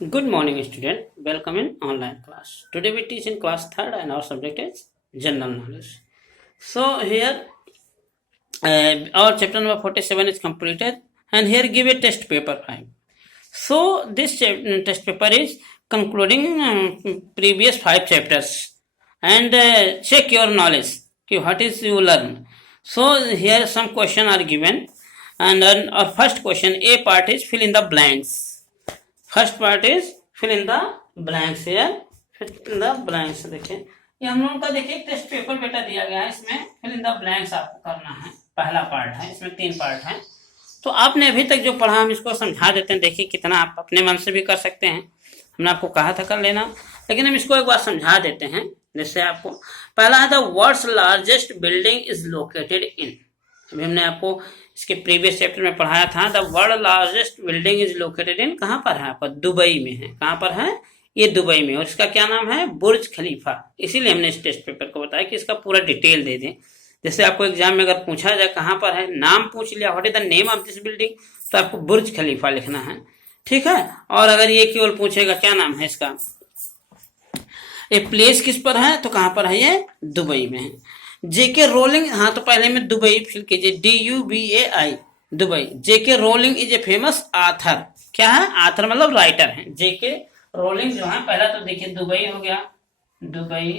Good morning, student. Welcome in online class. Today we teach in class third, and our subject is general knowledge. So here our chapter number 47 is completed, and here give a test paper 5. So this test paper is concluding previous 5 chapters, and check your knowledge. Okay, what is you learn? So here some question are given, and our first question, A part is fill in the blanks. First part is fill in the blanks here, fill in the blanks. देखिए ये हम लोगों का देखिए test paper बेटा दिया गया है, इसमें फिल इन द ब्लैंक्स आपको करना है। पहला पार्ट है, इसमें 3 पार्ट है। तो आपने अभी तक जो पढ़ा हम इसको समझा देते हैं। देखिए कितना आप अपने मन से भी कर सकते हैं, हमने आपको कहा था कर लेना, लेकिन हम इसको एक बार समझा देते हैं। जैसे आपको पहला है the world's largest building is located in. अभी हमने आपको इसके प्रीवियस चैप्टर में पढ़ाया था the world largest building is located in, कहाँ पर है आपका, दुबई में है। कहाँ पर है ये, दुबई में। और इसका क्या नाम है, बुर्ज खलीफा। इसीलिए हमने इस टेस्ट पेपर को बताया कि इसका पूरा डिटेल दे दें। जैसे आपको एग्जाम में अगर पूछा जाए कहाँ पर है, नाम पूछ लिया, what is the name of this building, तो आपको बुर्ज खलीफा लिखना है, ठीक है। और अगर ये केवल पूछेगा क्या नाम है इसका, ये प्लेस किस पर है, तो कहाँ पर है, ये दुबई में है। जेके रोलिंग, हाँ तो पहले में दुबई फिल कीजिए, DUBAI Dubai. J K Rowling is a famous author. क्या है, आथर मतलब राइटर है। जेके रोलिंग जो है, पहला तो देखिए दुबई हो गया, दुबई।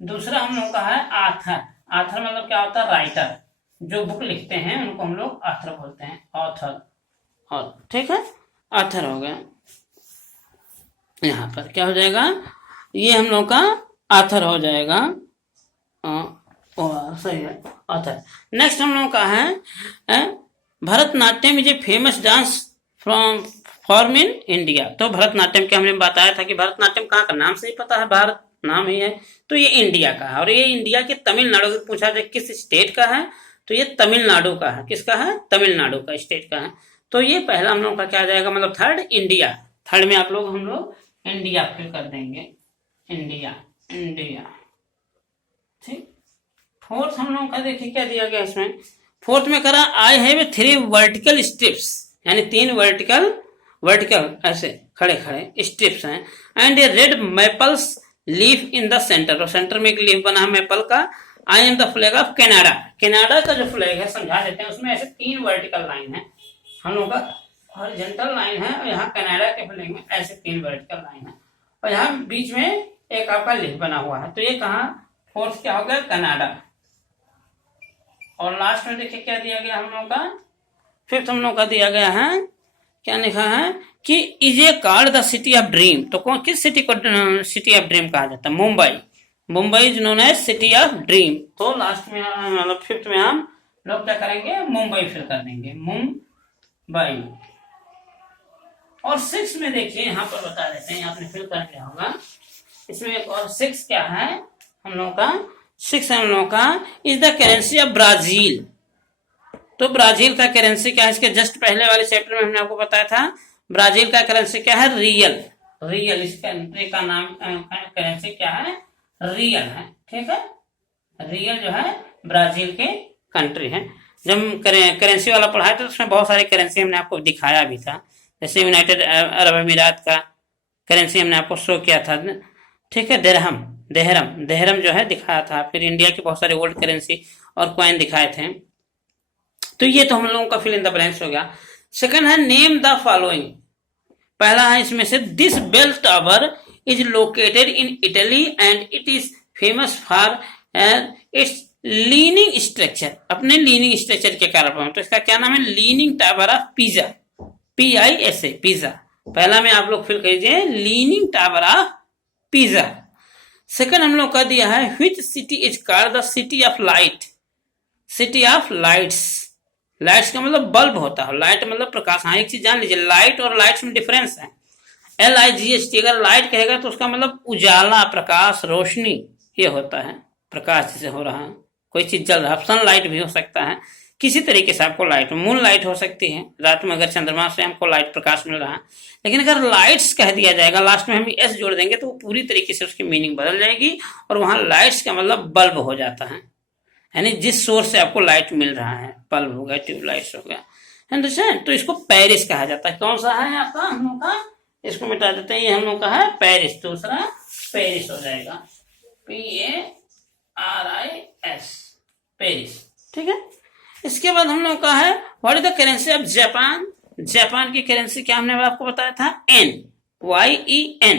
दूसरा हम लोग का है आथर। आथर मतलब क्या होता है, राइटर। जो बुक लिखते हैं उनको हम लोग आथर बोलते हैं, ऑथर। और ठीक है, आथर हो गया। यहाँ पर क्या हो जाएगा, ये हम लोग का आथर हो जाएगा। सही है, ऑथर। नेक्स्ट हम लोग का है Bharatanatyam is a famous dance from form in India. तो भरतनाट्यम के हमने बताया था कि भरतनाट्यम कहाँ का, नाम से ही पता है, भारत नाम ही है। तो ये इंडिया का है, और ये इंडिया के तमिलनाडु का। पूछा जाए किस स्टेट का है, तो ये तमिलनाडु का है। किसका है, तमिलनाडु का स्टेट का है। तो ये पहला हम लोग का क्या आ जाएगा, मतलब थर्ड इंडिया। थर्ड में आप लोग हम लोग इंडिया फिल कर देंगे, इंडिया, इंडिया, ठीक। फोर्थ हम लोगों का देखिए क्या दिया गया इसमें, फोर्थ में करा आई हैव 3 वर्टिकल स्ट्रिप्स, यानी 3 वर्टिकल ऐसे खड़े खड़े स्ट्रिप्स हैं, and a red maples leaf in the centre. और सेंटर में एक लीफ बना है मैपल का। I am the flag of Canada. Canada का जो फ्लैग है समझा देते हैं, उसमें ऐसे 3 वर्टिकल लाइन है। हम लोग का हॉरिजॉन्टल लाइन है, और यहाँ कनाडा के फ्लैग में ऐसे 3 वर्टिकल लाइन है, और यहाँ बीच में एक आपका लीफ बना हुआ है। तो ये कहाँ, फोर्थ क्या हो गया, कनाडा। और लास्ट में देखिए क्या दिया गया हम लोग का, फिफ्थ हम लोग का दिया गया है, क्या लिखा है कि is a called the city of dream. तो कौन, किस सिटी को सिटी ऑफ ड्रीम कहा जाता है, Mumbai. Mumbai is known as city of dream. तो लास्ट में मतलब फिफ्थ में हम लोग क्या करेंगे, मुंबई फिल कर देंगे, मुंबई। और सिक्स में देखिए यहाँ पर बता देते हैं, आपने फिल कर लिया होगा इसमें। एक और सिक्स क्या है हम लोग का, सिक्स हम लोग का is the currency of Brazil. तो ब्राजील का करेंसी क्या है, इसके जस्ट पहले वाले चैप्टर में हमने आपको बताया था ब्राजील का करेंसी क्या है, रियल। रियल, इस कंट्री का नाम, करेंसी क्या है, रियल है, ठीक है। रियल जो है ब्राजील के कंट्री है। जब करेंसी वाला पढ़ाया था तो उसमें बहुत सारी करेंसी हमने आपको दिखाया भी था। जैसे यूनाइटेड अरब अमीरात का करेंसी हमने आपको शो किया था, ठीक है। देहरम जो है दिखाया था। फिर इंडिया के बहुत सारे ओल्ड करेंसी और कॉइन दिखाए थे। तो ये तो हम लोगों का फिल इन द ब्लैंक्स हो गया। सेकंड है नेम द फॉलोइंग। पहला है इसमें से this bell tower is located in Italy and it is famous for its leaning structure. अपने लीनिंग स्ट्रक्चर के कारण। तो इसका क्या नाम है, leaning tower of Pisa, PISA, Pisa. पहला में आप लोग फिल कीजिए leaning tower of Pisa. Second हम लोग का दिया है which city is called the city of light, city of lights. Lights का मतलब बल्ब होता है, लाइट मतलब प्रकाश। हाँ एक चीज जान लीजिए, लाइट और लाइट्स में डिफरेंस है। LIGHT, अगर लाइट कहेगा तो उसका मतलब उजाला, प्रकाश, रोशनी, ये होता है। प्रकाश जैसे हो रहा है, कोई चीज जल रहा है। सन लाइट भी हो सकता है, किसी तरीके से आपको लाइट, मून लाइट हो सकती है, रात में अगर चंद्रमा से हमको लाइट प्रकाश मिल रहा है। लेकिन अगर लाइट्स कह दिया जाएगा, लास्ट में हम S जोड़ देंगे तो वो पूरी तरीके से उसकी मीनिंग बदल जाएगी, और वहां लाइट्स का मतलब बल्ब हो जाता है, यानी जिस सोर्स से आपको लाइट मिल रहा है। बल्ब हो गया, ट्यूबलाइट्स हो गया, अंडरस्टैंड। तो इसको पेरिस कहा जाता है। कौन सा है आपका, हम लोग का इसको मिटा देते हैं, ये हम लोग का है पेरिस, दूसरा पेरिस हो जाएगा, PARIS, पेरिस। ठीक है, इसके बाद हम लोग का है what is the currency of Japan. Japan की करेंसी क्या हमने आपको बताया था, YEN,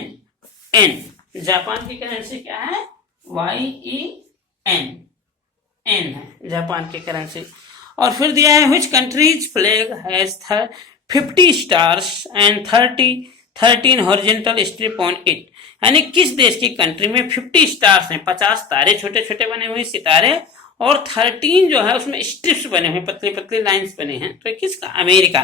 एन। जापान की करेंसी क्या है, YEN, एन है जापान की करेंसी। और फिर दिया है which countries flag has 50 stars and 13 horizontal strip on it, यानी किस देश की कंट्री में 50 स्टार्स हैं, 50 तारे छोटे छोटे बने हुए सितारे, और 13 जो है उसमें स्ट्रिप्स बने हुए, पतली पतली लाइंस बने हैं। तो किसका, अमेरिका,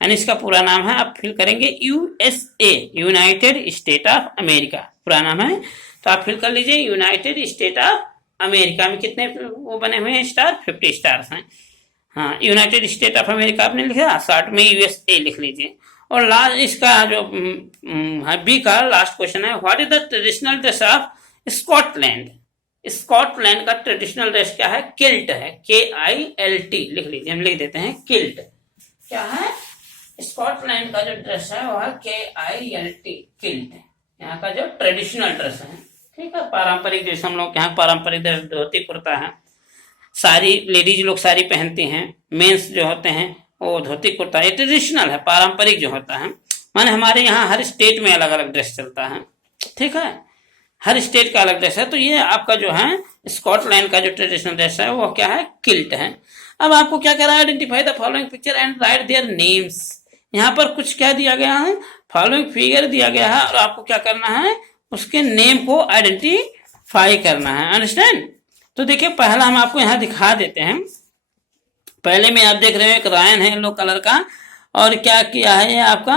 यानी इसका पूरा नाम है, आप फिल करेंगे USA, United state of America पूरा नाम है। तो आप फिल कर लीजिए यूनाइटेड स्टेट ऑफ अमेरिका में कितने वो बने हुए हैं स्टार, 50 स्टार्स हैं। हाँ, यूनाइटेड स्टेट ऑफ अमेरिका आपने लिखा, शॉर्ट में USA लिख लीजिए। और लास्ट इसका जो बी का लास्ट क्वेश्चन है, what is the traditional dress of Scotland. Scotland का ट्रेडिशनल ड्रेस क्या है, किल्ट है, KILT लिख लीजिए, हम लिख देते हैं किल्ट। क्या है, स्कॉटलैंड का जो ड्रेस है वो है KILT, किल्ट, यहाँ का जो ट्रेडिशनल ड्रेस है। ठीक है, पारंपरिक, जैसे हम लोग यहाँ पारंपरिक ड्रेस धोती कुर्ता है, सारी लेडीज लोग साड़ी पहनती हैं, मेंस जो होते हैं वो धोती कुर्ता, ये ट्रेडिशनल है, पारंपरिक जो होता है। माने हमारे यहाँ हर स्टेट में अलग अलग ड्रेस चलता है, ठीक है, हर स्टेट का अलग ड्रेस है। तो ये आपका जो है स्कॉटलैंड का जो ट्रेडिशनल ड्रेस है वो क्या है, किल्ट है। अब आपको क्या कह रहा है, identify the following picture and right their names. यहाँ पर कुछ क्या दिया गया है, फॉलोइंग फिगर दिया गया है, और आपको क्या करना है, उसके नेम को आइडेंटिफाई करना है, अंडरस्टैंड। तो देखिए पहला हम आपको यहाँ दिखा देते हैं। पहले में आप देख रहे हो एक रायन है येलो कलर का, और क्या किया है, ये आपका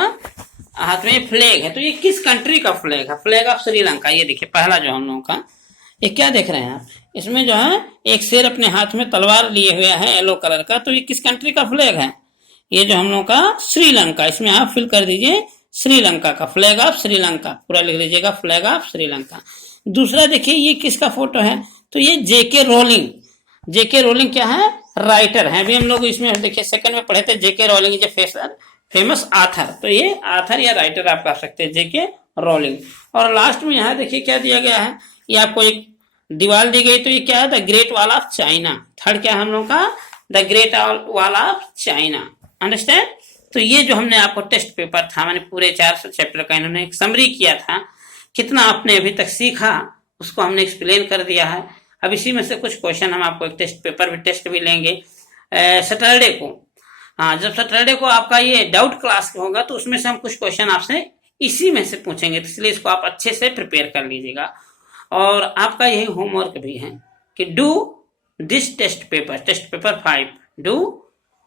हाथ में फ्लैग है। तो ये किस कंट्री का फ्लैग है, फ्लैग ऑफ श्रीलंका। ये देखिए पहला जो हम लोगों का, ये क्या देख रहे हैं आप, इसमें जो है एक शेर अपने हाथ में तलवार लिए हुए है येलो कलर का। तो ये किस कंट्री का फ्लैग है, ये जो हम लोग का श्रीलंका, इसमें आप फिल कर दीजिए श्रीलंका का, फ्लैग ऑफ श्रीलंका पूरा लिख लीजिएगा, फ्लैग ऑफ श्रीलंका। दूसरा देखिए ये किसका फोटो है, तो ये JK रोलिंग। JK रोलिंग क्या है, राइटर है। अभी हम लोग इसमें देखिए सेकंड में पढ़े थे, JK Rowling is a famous author. तो ये आथर या राइटर आप कह सकते हैं, JK रोलिंग। और लास्ट में यहाँ देखिए क्या दिया गया है, ये आपको एक दीवार दी गई, तो ये क्या है, the great wall of China. Third क्या है हम लोग का, the great wall of China, understand. तो ये जो हमने आपको टेस्ट पेपर था, मैंने पूरे 400 चैप्टर का इन्होंने एक समरी किया था, कितना आपने अभी तक सीखा उसको हमने एक्सप्लेन कर दिया है। अब इसी में से कुछ क्वेश्चन हम आपको एक टेस्ट भी लेंगे सैटरडे को। हाँ, जब सैटरडे को आपका ये डाउट क्लास होगा तो उसमें से हम कुछ क्वेश्चन आपसे इसी में से पूछेंगे, तो इसलिए इसको आप अच्छे से प्रिपेयर कर लीजिएगा। और आपका यही होमवर्क भी है कि do this test paper 5 do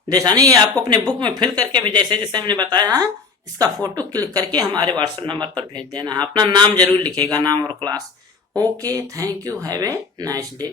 this, यानी ये आपको अपने बुक में फिल करके भी जैसे जैसे हमने बताया, इसका फोटो क्लिक करके हमारे व्हाट्सएप नंबर पर भेज देना है। अपना नाम जरूर लिखेगा, नाम और class. Okay, thank you, have a nice day.